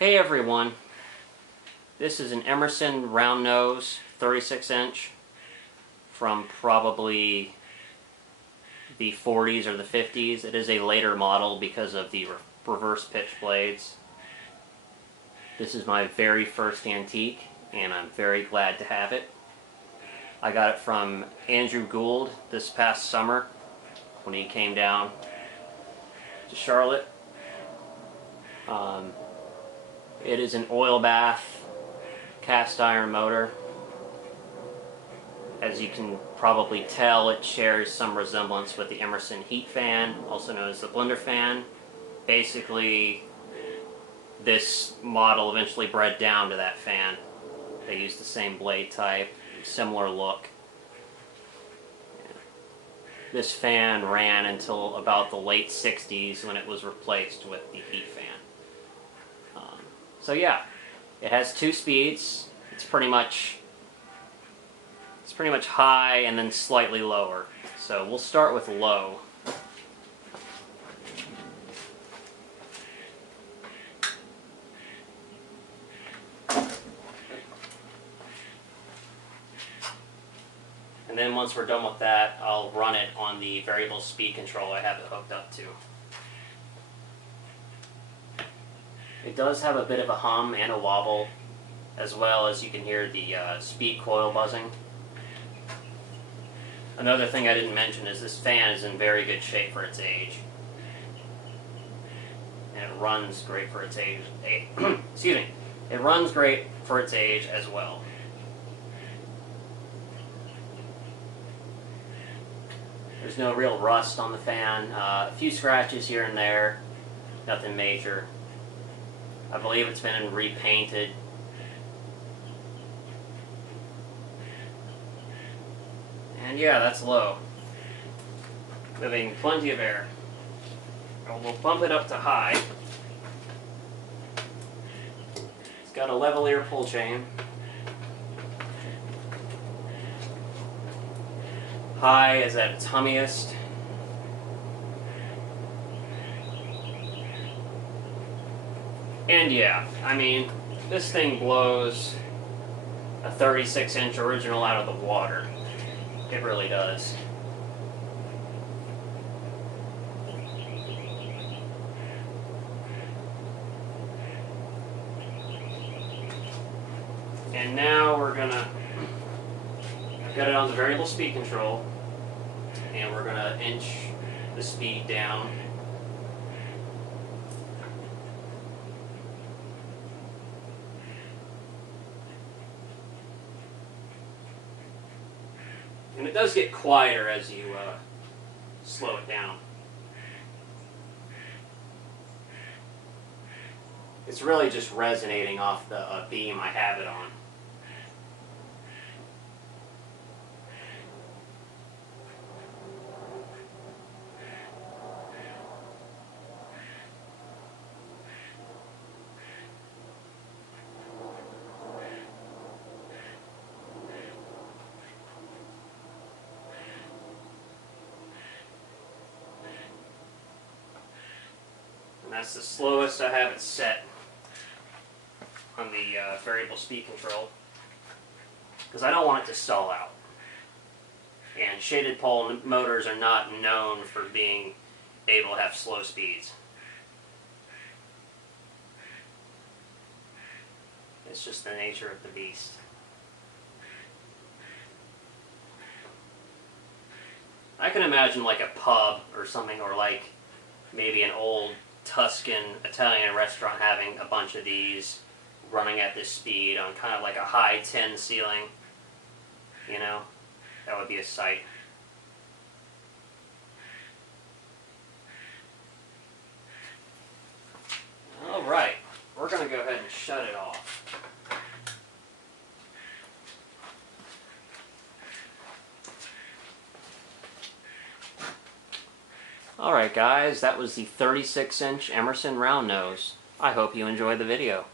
Hey everyone, this is an Emerson Roundnose 36-inch from probably the 40s or the 50s. It is a later model because of the reverse pitch blades. This is my very first antique and I'm very glad to have it. I got it from Andrew Gould this past summer when he came down to Charlotte. It is an oil bath cast iron motor. As you can probably tell, it shares some resemblance with the Emerson heat fan, also known as the blender fan. Basically, this model eventually bred down to that fan. They use the same blade type, similar look. This fan ran until about the late 60s when it was replaced with the heat fan. So yeah, it has two speeds. It's pretty much high and then slightly lower. So we'll start with low. And then once we're done with that, I'll run it on the variable speed control I have it hooked up to. It does have a bit of a hum and a wobble, as well as you can hear the speed coil buzzing. Another thing I didn't mention is this fan is in very good shape for its age. And it runs great for its age. Excuse me. It runs great for its age as well. There's no real rust on the fan. A few scratches here and there. Nothing major. I believe it's been repainted. And yeah, that's low. Moving plenty of air. We'll bump it up to high. It's got a level ear pull chain. High is at its hummiest. And yeah, I mean, this thing blows a 36-inch original out of the water. It really does. And now we're gonna get it on the variable speed control, and we're gonna inch the speed down. And it does get quieter as you slow it down. It's really just resonating off the beam I have it on. And that's the slowest I have it set on the variable speed control, because I don't want it to stall out. And shaded pole motors are not known for being able to have slow speeds. It's just the nature of the beast. I can imagine like a pub or something, or like maybe an old Tuscan Italian restaurant having a bunch of these running at this speed on kind of like a high tin ceiling. You know, that would be a sight. Alright, we're going to go ahead and shut it off. Alright guys, that was the 36-inch Emerson Roundnose. I hope you enjoyed the video.